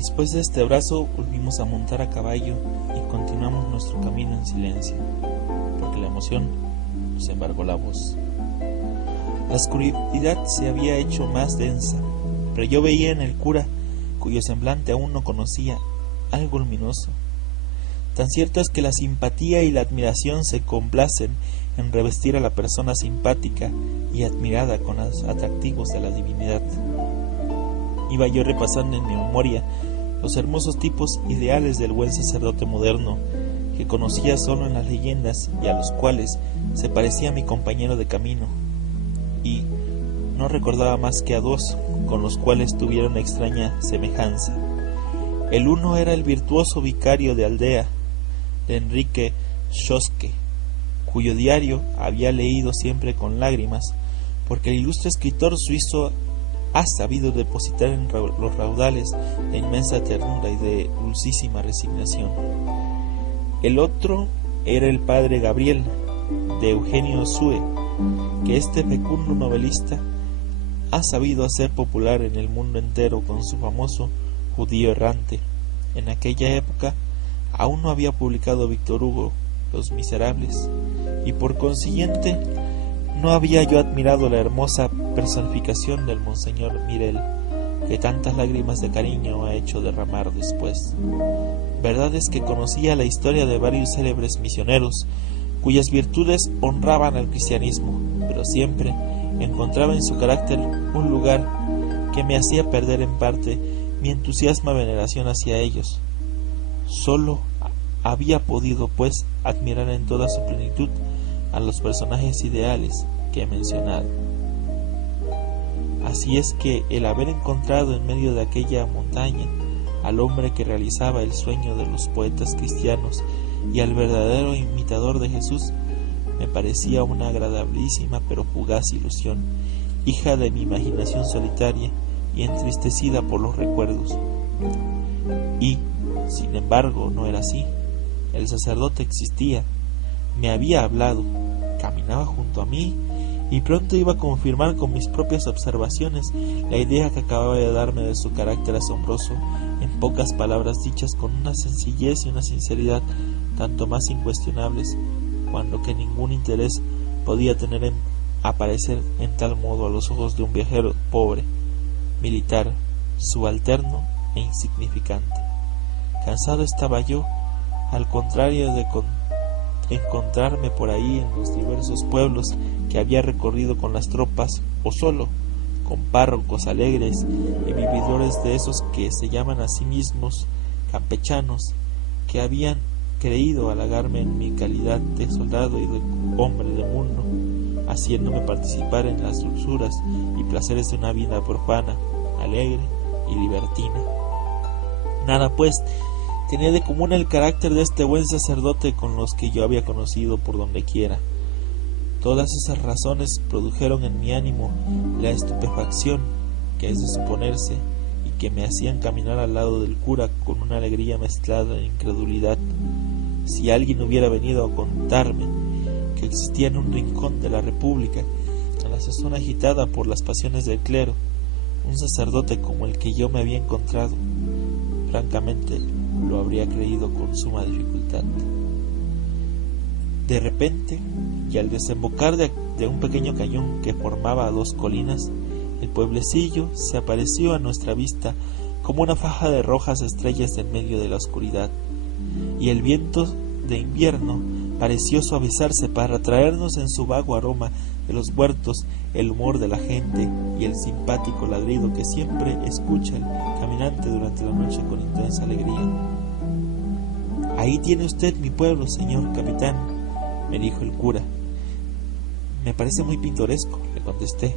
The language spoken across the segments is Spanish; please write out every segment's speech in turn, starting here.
Después de este abrazo volvimos a montar a caballo y continuamos nuestro camino en silencio, porque la emoción nos embargó la voz. La oscuridad se había hecho más densa, pero yo veía en el cura, cuyo semblante aún no conocía, algo luminoso. Tan cierto es que la simpatía y la admiración se complacen en revestir a la persona simpática y admirada con los atractivos de la divinidad. Iba yo repasando en mi memoria los hermosos tipos ideales del buen sacerdote moderno, que conocía solo en las leyendas y a los cuales se parecía mi compañero de camino, y no recordaba más que a dos con los cuales tuviera una extraña semejanza. El uno era el virtuoso vicario de aldea, de Enrique Schosque, cuyo diario había leído siempre con lágrimas, porque el ilustre escritor suizo ha sabido depositar en los raudales de inmensa ternura y de dulcísima resignación. El otro era el padre Gabriel, de Eugenio Sue, que este fecundo novelista ha sabido hacer popular en el mundo entero con su famoso Judío errante. En aquella época aún no había publicado Víctor Hugo Los Miserables, y por consiguiente no había yo admirado la hermosa personificación del Monseñor Mirel, que tantas lágrimas de cariño ha hecho derramar después. Verdad es que conocía la historia de varios célebres misioneros, cuyas virtudes honraban al cristianismo, pero siempre encontraba en su carácter un lugar que me hacía perder en parte mi entusiasma veneración hacia ellos. Sólo había podido, pues, admirar en toda su plenitud a los personajes ideales que he mencionado. Así es que el haber encontrado en medio de aquella montaña al hombre que realizaba el sueño de los poetas cristianos y al verdadero imitador de Jesús me parecía una agradabilísima pero fugaz ilusión, hija de mi imaginación solitaria y entristecida por los recuerdos. Y, sin embargo, no era así. El sacerdote existía, me había hablado, caminaba junto a mí y pronto iba a confirmar con mis propias observaciones la idea que acababa de darme de su carácter asombroso, en pocas palabras dichas con una sencillez y una sinceridad tanto más incuestionables, cuando que ningún interés podía tener en aparecer en tal modo a los ojos de un viajero pobre, militar, subalterno e insignificante. Cansado estaba yo, al contrario de encontrarme por ahí en los diversos pueblos que había recorrido con las tropas, o solo, con párrocos alegres y vividores de esos que se llaman a sí mismos campechanos, que habían creído halagarme en mi calidad de soldado y de hombre de mundo, haciéndome participar en las dulzuras y placeres de una vida profana, alegre y libertina. Nada, pues, tenía de común el carácter de este buen sacerdote con los que yo había conocido por donde quiera. Todas esas razones produjeron en mi ánimo la estupefacción que es de suponerse y que me hacían caminar al lado del cura con una alegría mezclada de incredulidad. Si alguien hubiera venido a contarme que existía en un rincón de la República, a la sazón agitada por las pasiones del clero, un sacerdote como el que yo me había encontrado, francamente lo habría creído con suma dificultad. De repente, y al desembocar de un pequeño cañón que formaba dos colinas, el pueblecillo se apareció a nuestra vista como una faja de rojas estrellas en medio de la oscuridad, y el viento de invierno pareció suavizarse para traernos en su vago aroma de los huertos el humor de la gente y el simpático ladrido que siempre escucha el caminante durante la noche con intensa alegría. «Ahí tiene usted mi pueblo, señor capitán», me dijo el cura. «Me parece muy pintoresco», le contesté,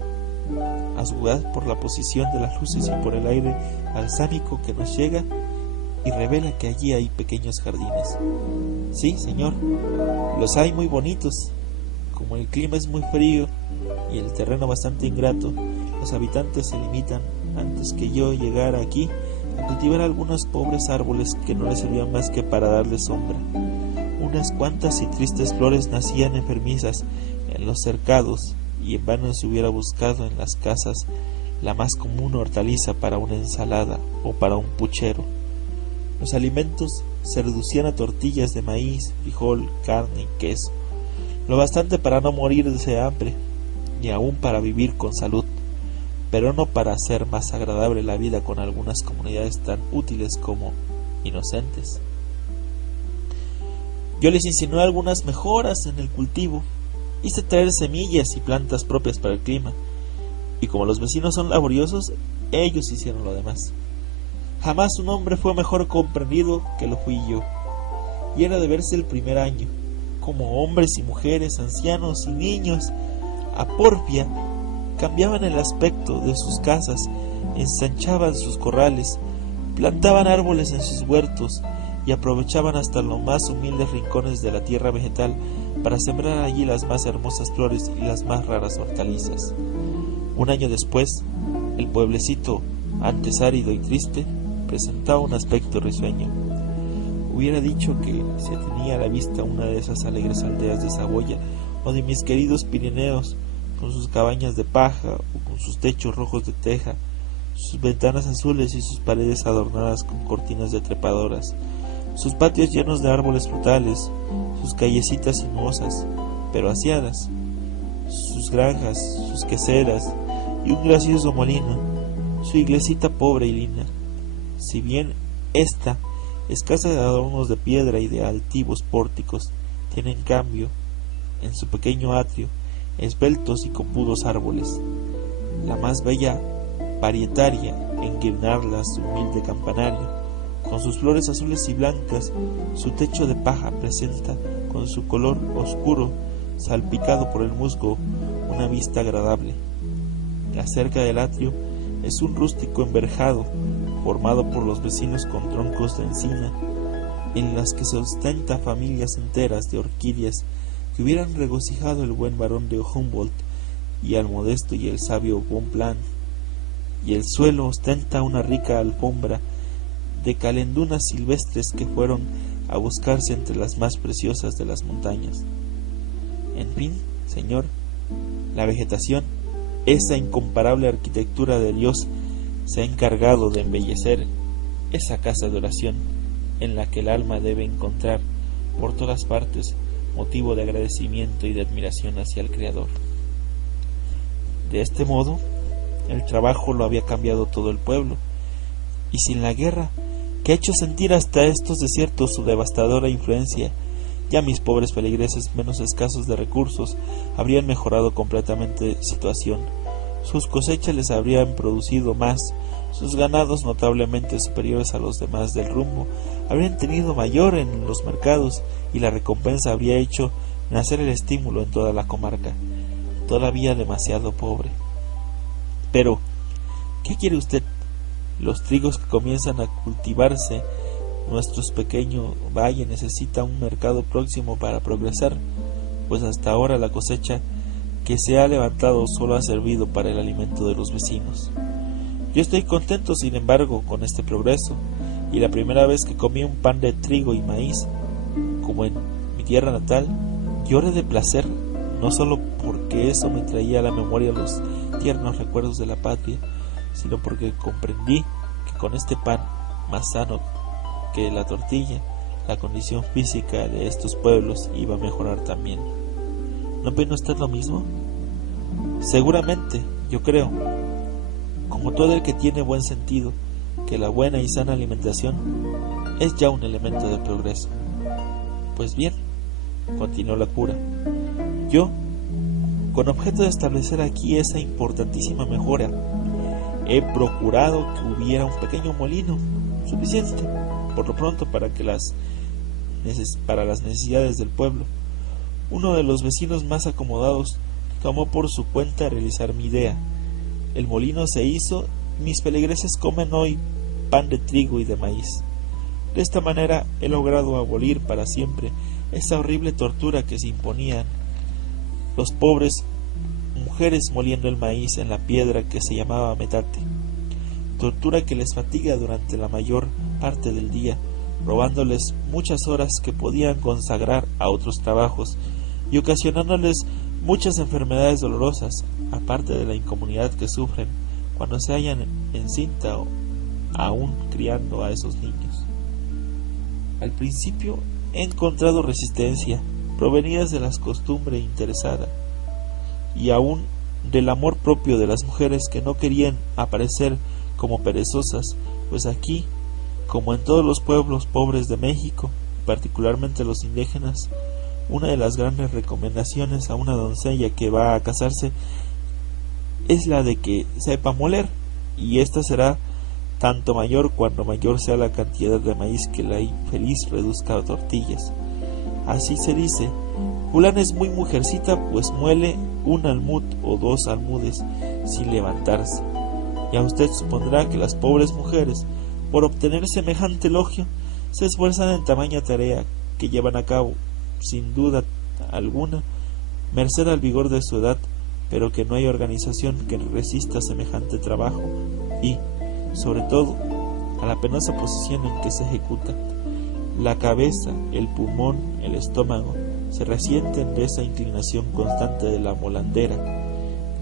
azugado por la posición de las luces y por el aire balsámico que nos llega y revela que allí hay pequeños jardines. «Sí, señor, los hay muy bonitos. Como el clima es muy frío y el terreno bastante ingrato, los habitantes se limitan, antes que yo llegara aquí, a cultivar algunos pobres árboles que no les servían más que para darle sombra. Unas cuantas y tristes flores nacían enfermizas en los cercados, y en vano se hubiera buscado en las casas la más común hortaliza para una ensalada o para un puchero. Los alimentos se reducían a tortillas de maíz, frijol, carne y queso, lo bastante para no morir de hambre, ni aún para vivir con salud, pero no para hacer más agradable la vida con algunas comunidades tan útiles como inocentes. Yo les insinué algunas mejoras en el cultivo, hice traer semillas y plantas propias para el clima, y como los vecinos son laboriosos, ellos hicieron lo demás. Jamás un hombre fue mejor comprendido que lo fui yo, y era de verse el primer año, como hombres y mujeres, ancianos y niños, a porfia, cambiaban el aspecto de sus casas, ensanchaban sus corrales, plantaban árboles en sus huertos, y aprovechaban hasta los más humildes rincones de la tierra vegetal para sembrar allí las más hermosas flores y las más raras hortalizas. Un año después, el pueblecito, antes árido y triste, presentaba un aspecto risueño. Hubiera dicho que se tenía a la vista una de esas alegres aldeas de Saboya o de mis queridos Pirineos, con sus cabañas de paja o con sus techos rojos de teja, sus ventanas azules y sus paredes adornadas con cortinas de trepadoras, sus patios llenos de árboles frutales, sus callecitas sinuosas, pero aseadas, sus granjas, sus queseras y un gracioso molino, su iglesita pobre y linda. Si bien esta, escasa de adornos de piedra y de altivos pórticos, tiene en cambio, en su pequeño atrio, esbeltos y copudos árboles, la más bella parietaria en guirnaldas su humilde campanario, con sus flores azules y blancas, su techo de paja presenta, con su color oscuro, salpicado por el musgo, una vista agradable. La cerca del atrio es un rústico enverjado, formado por los vecinos con troncos de encina, en las que se ostenta familias enteras de orquídeas que hubieran regocijado el buen varón de Humboldt y al modesto y el sabio Bonpland, y el suelo ostenta una rica alfombra de calendunas silvestres que fueron a buscarse entre las más preciosas de las montañas. En fin, señor, la vegetación, esa incomparable arquitectura de Dios, se ha encargado de embellecer esa casa de oración en la que el alma debe encontrar por todas partes motivo de agradecimiento y de admiración hacia el Creador. De este modo, el trabajo lo había cambiado todo el pueblo, y sin la guerra, que ha hecho sentir hasta estos desiertos su devastadora influencia, ya mis pobres feligreses menos escasos de recursos habrían mejorado completamente situación. Sus cosechas les habrían producido más, sus ganados notablemente superiores a los demás del rumbo habrían tenido mayor en los mercados, y la recompensa habría hecho nacer el estímulo en toda la comarca, todavía demasiado pobre. Pero, ¿qué quiere usted? Los trigos que comienzan a cultivarse, nuestro pequeño valle necesita un mercado próximo para progresar, pues hasta ahora la cosecha que se ha levantado solo ha servido para el alimento de los vecinos. Yo estoy contento, sin embargo, con este progreso, y la primera vez que comí un pan de trigo y maíz, como en mi tierra natal, lloré de placer, no solo porque eso me traía a la memoria los tiernos recuerdos de la patria, sino porque comprendí que con este pan, más sano que la tortilla, la condición física de estos pueblos iba a mejorar también. ¿No opina usted lo mismo? Seguramente, yo creo, como todo el que tiene buen sentido, que la buena y sana alimentación es ya un elemento de progreso. Pues bien, continuó la cura, yo, con objeto de establecer aquí esa importantísima mejora, he procurado que hubiera un pequeño molino, suficiente, por lo pronto, para las necesidades del pueblo. Uno de los vecinos más acomodados tomó por su cuenta realizar mi idea. El molino se hizo, mis feligreses comen hoy pan de trigo y de maíz. De esta manera he logrado abolir para siempre esa horrible tortura que se imponían los pobres mujeres moliendo el maíz en la piedra que se llamaba metate, tortura que les fatiga durante la mayor parte del día, robándoles muchas horas que podían consagrar a otros trabajos y ocasionándoles muchas enfermedades dolorosas, aparte de la incomodidad que sufren cuando se hallan encinta o aún criando a esos niños. Al principio he encontrado resistencia, provenidas de las costumbres interesadas y aún del amor propio de las mujeres que no querían aparecer como perezosas, pues aquí, como en todos los pueblos pobres de México, particularmente los indígenas, una de las grandes recomendaciones a una doncella que va a casarse es la de que sepa moler, y esta será tanto mayor cuando mayor sea la cantidad de maíz que la infeliz reduzca a tortillas. Así se dice: fulana es muy mujercita, pues muele un almud o 2 almudes sin levantarse. Ya usted supondrá que las pobres mujeres, por obtener semejante elogio, se esfuerzan en tamaña tarea que llevan a cabo, sin duda alguna, merced al vigor de su edad, pero que no hay organización que resista semejante trabajo y, sobre todo, a la penosa posición en que se ejecuta. La cabeza, el pulmón, el estómago se resienten de esa inclinación constante de la molandera.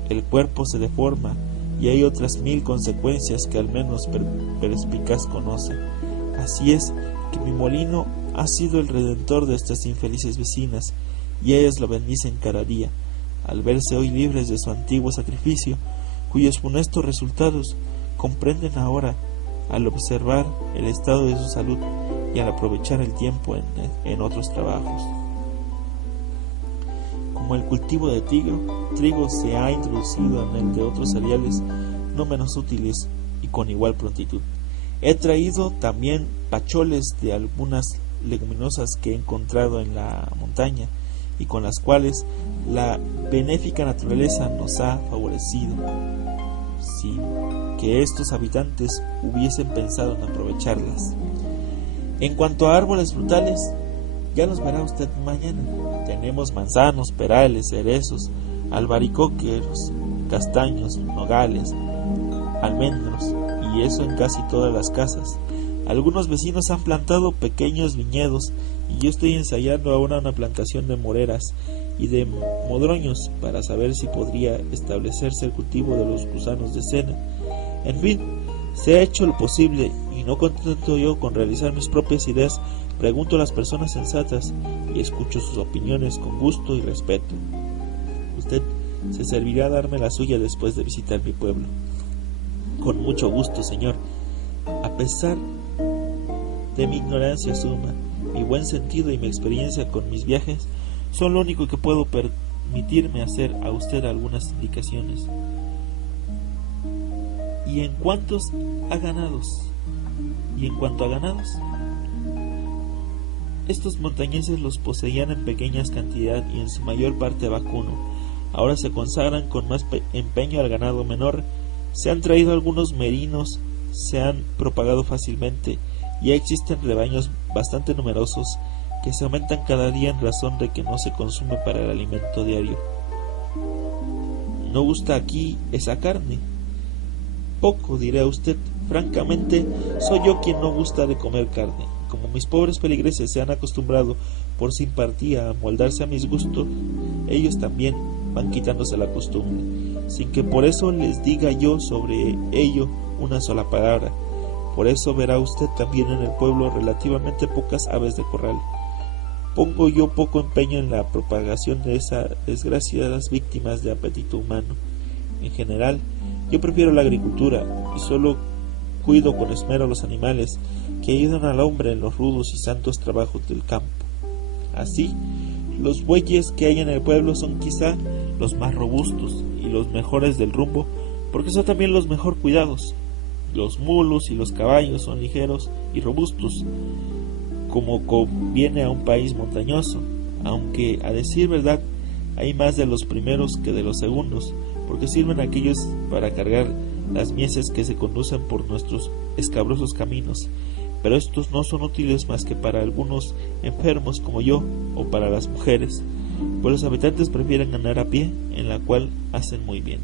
El cuerpo se deforma y hay otras 1000 consecuencias que al menos perspicaz conoce. Así es que mi molino ha sido el redentor de estas infelices vecinas, y ellas lo bendicen cada día, al verse hoy libres de su antiguo sacrificio, cuyos funestos resultados comprenden ahora al observar el estado de su salud y al aprovechar el tiempo en otros trabajos. Como el cultivo de trigo se ha introducido en el de otros cereales no menos útiles y con igual prontitud, he traído también pacholes de algunas leguminosas que he encontrado en la montaña y con las cuales la benéfica naturaleza nos ha favorecido, sin que estos habitantes hubiesen pensado en aprovecharlas. En cuanto a árboles frutales, ya los verá usted mañana. Tenemos manzanos, perales, cerezos, albaricoques, castaños, nogales, almendros, y eso en casi todas las casas. Algunos vecinos han plantado pequeños viñedos y yo estoy ensayando ahora una plantación de moreras y de modroños para saber si podría establecerse el cultivo de los gusanos de cena. En fin, se ha hecho lo posible, y no contento yo con realizar mis propias ideas, pregunto a las personas sensatas y escucho sus opiniones con gusto y respeto. Usted se servirá a darme la suya después de visitar mi pueblo. Con mucho gusto, señor. A pesar de mi ignorancia suma, mi buen sentido y mi experiencia con mis viajes son lo único que puedo permitirme hacer a usted algunas indicaciones. Y en cuanto a ganados, estos montañeses los poseían en pequeñas cantidades y en su mayor parte vacuno. Ahora se consagran con más empeño al ganado menor. Se han traído algunos merinos, se han propagado fácilmente, y ya existen rebaños bastante numerosos que se aumentan cada día en razón de que no se consume para el alimento diario. ¿No gusta aquí esa carne? Poco, dirá usted. Francamente, soy yo quien no gusta de comer carne. Como mis pobres feligreses se han acostumbrado por simpatía a moldarse a mis gustos, ellos también van quitándose la costumbre, sin que por eso les diga yo sobre ello una sola palabra. Por eso verá usted también en el pueblo relativamente pocas aves de corral. Pongo yo poco empeño en la propagación de esas desgraciadas víctimas de apetito humano. En general, yo prefiero la agricultura y solo cuido con esmero a los animales que ayudan al hombre en los rudos y santos trabajos del campo. Así, los bueyes que hay en el pueblo son quizá los más robustos y los mejores del rumbo, porque son también los mejor cuidados. Los mulos y los caballos son ligeros y robustos, como conviene a un país montañoso, aunque, a decir verdad, hay más de los primeros que de los segundos, porque sirven aquellos para cargar las mieses que se conducen por nuestros escabrosos caminos, pero estos no son útiles más que para algunos enfermos como yo o para las mujeres, pues los habitantes prefieren andar a pie, en la cual hacen muy bien.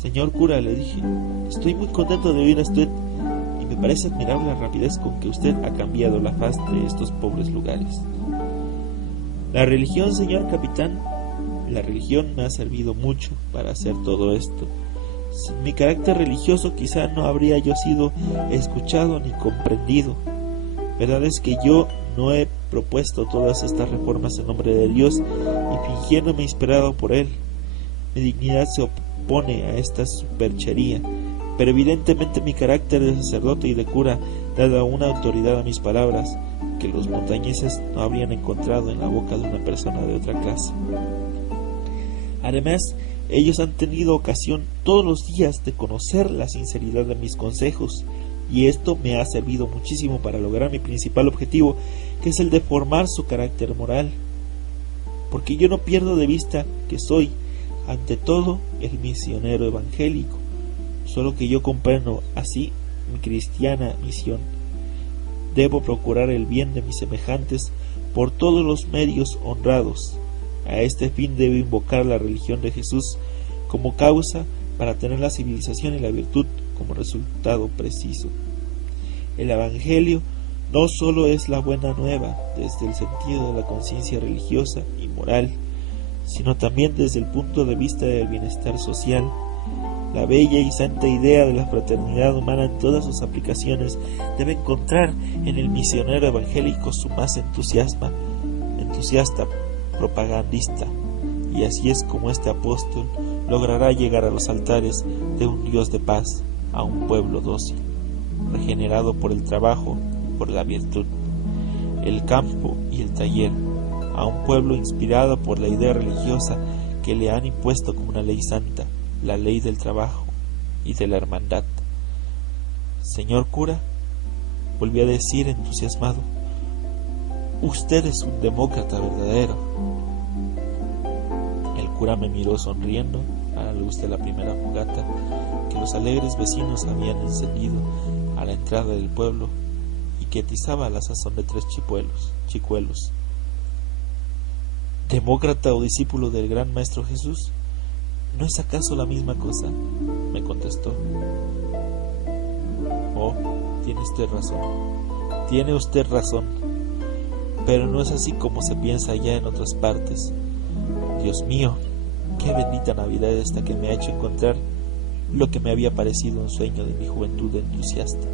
Señor cura, le dije, estoy muy contento de oír a usted y me parece admirable la rapidez con que usted ha cambiado la faz de estos pobres lugares. La religión, señor capitán, la religión me ha servido mucho para hacer todo esto. Sin mi carácter religioso quizá no habría yo sido escuchado ni comprendido. Verdad es que yo no he propuesto todas estas reformas en nombre de Dios y fingiéndome inspirado por Él. Mi dignidad se opone a esta superchería, pero evidentemente mi carácter de sacerdote y de cura da una autoridad a mis palabras que los montañeses no habrían encontrado en la boca de una persona de otra clase. Además, ellos han tenido ocasión todos los días de conocer la sinceridad de mis consejos, y esto me ha servido muchísimo para lograr mi principal objetivo, que es el de formar su carácter moral, porque yo no pierdo de vista que soy, ante todo, el misionero evangélico, solo que yo comprendo así mi cristiana misión. Debo procurar el bien de mis semejantes por todos los medios honrados. A este fin debo invocar la religión de Jesús como causa para tener la civilización y la virtud como resultado preciso. El Evangelio no solo es la buena nueva desde el sentido de la conciencia religiosa y moral, sino también desde el punto de vista del bienestar social. La bella y santa idea de la fraternidad humana en todas sus aplicaciones debe encontrar en el misionero evangélico su más entusiasta propagandista, y así es como este apóstol logrará llegar a los altares de un Dios de paz a un pueblo dócil, regenerado por el trabajo y por la virtud, el campo y el taller, a un pueblo inspirado por la idea religiosa que le han impuesto como una ley santa, la ley del trabajo y de la hermandad. Señor cura, volví a decir entusiasmado, usted es un demócrata verdadero. El cura me miró sonriendo a la luz de la primera fogata que los alegres vecinos habían encendido a la entrada del pueblo y que atizaba a la sazón de 3 chicuelos. ¿Demócrata o discípulo del gran Maestro Jesús? ¿No es acaso la misma cosa?, me contestó. Oh, tiene usted razón, pero no es así como se piensa allá en otras partes. Dios mío, qué bendita Navidad esta que me ha hecho encontrar lo que me había parecido un sueño de mi juventud entusiasta.